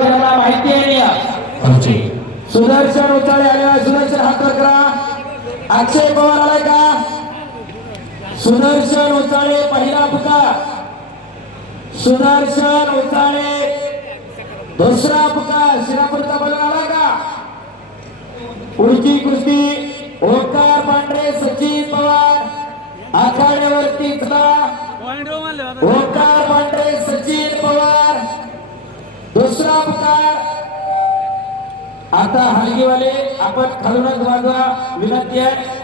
याला माहिती आहे सुदर्शन उचाळे आले सुदर्शन हात वर करा अक्षय पवार आलाय का सुदर्शन उचाळे पहिला पुकार सुदर्शन उचाळे दुसरा पुकार शिरापूरचा बल आलाय का पुढची कुस्ती ओंकार पांढरे सचिन पवार आखाड्यावरती ओंकार पांढरे सचिन पवार दुसरा पुकार आता हलगीवाले आपण खालूनच वाजवा विनंती आहे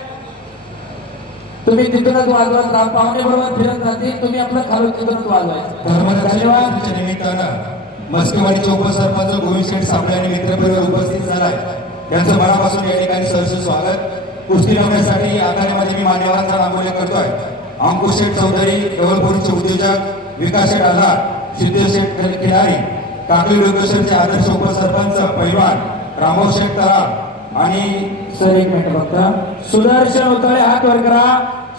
तुम्ही तिथूनच वाजवत राहा पाहुणे बरोबर फिरत राहतील तुम्ही आपलं खालून तिथूनच वाजवायचं धन्यवाद निमित्तानं मस्केवाडीचे उपसरपंच गोविंद शेठ साबळे आणि मित्रपरिवार उपस्थित झालाय त्यांचं मनापासून या ठिकाणी सहर्ष स्वागत कुस्ती लावण्यासाठी आघाडीमध्ये मी मान्यवरांचा नामोल्लेख करतोय अंकुश शेठ चौधरी जवळपूरचे उद्योजक विकास शेठ आल्हाद सिद्धेश शेठ खिलारी काकली लोकेशनचे आदर्श उपसरपंच पैलवान रामोश शेठ तरार आणि सर एक मिनिट फक्त सुदर्शन उचाळे हात वर करा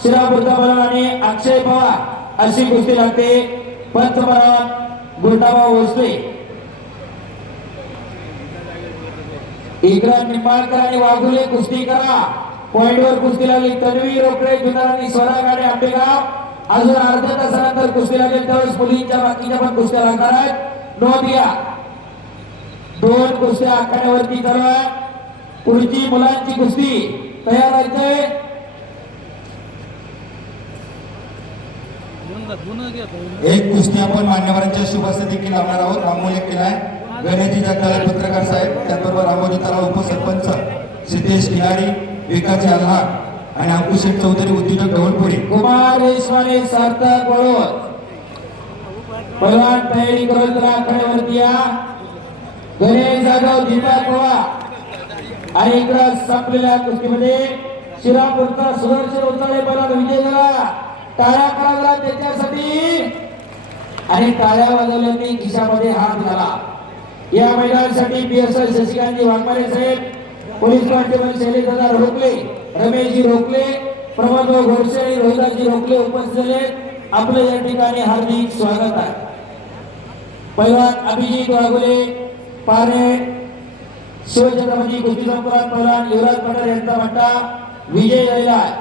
शिरापूरचा बलवान आणि अक्षय पवार अशी कुस्ती लागते पंचमरण गुंडाभाऊ भोसले इकडं निंबाळकर आणि वाघुले कुस्ती करा पॉइंट वर कुस्ती लागली तन्वी रोकडे जुनार आणि स्वरा गाडे आंबेगाव अजून अर्ध्या तासानंतर कुस्ती लागेल त्यावेळेस मुलींच्या बाकीच्या पण कुस्त्या लागणार आहेत नोंद घ्या दोन कुस्त्या आखाड्यावरती चालू आहे पुढची मुलांची कुस्ती तयार राहायचंय एक कुस्ती आपण मान्यवरांच्या शुभ हस्ते देखील लावणार आहोत नामोल्लेख केलाय गणेशजी जगदाळे पत्रकार साहेब त्याचबरोबर रामोजी तलाव उपसरपंच सिद्धेश खिलारी विकास आल्हाद आणि अंकुश शेठ चौधरी उद्योजक ढवळपुरी कुमार रेशमाने सार्थक वळवत पहिलवान तयारी करत राहा आखाड्यावरती या गणेश जाधव दीपक पवार आणि इकडं संपलेल्या कुस्तीमध्ये शिरापूरचा सुदर्शन उचाळे पहिला विजय झाला टाळ्या करायला त्याच्यासाठी आणि टाळ्या वाजवल्याने खिशामध्ये हात घाला या मैदानासाठी पीएसआय शशिकांतजी वाघमारे साहेब पोलीस कॉन्स्टेबल शैलेशदादा रोकले रमेशजी रोकले प्रमोद घोडसे आणि रोहिदासजी रोकले उपस्थित झाले आपले या ठिकाणी हार्दिक स्वागत आहे पैलवान अभिजित वाघोले पारे शिवछत्रपती कुस्ती संकुलात पैलवान युवराज पटेल यांचा म्हणता विजय झालेला आहे।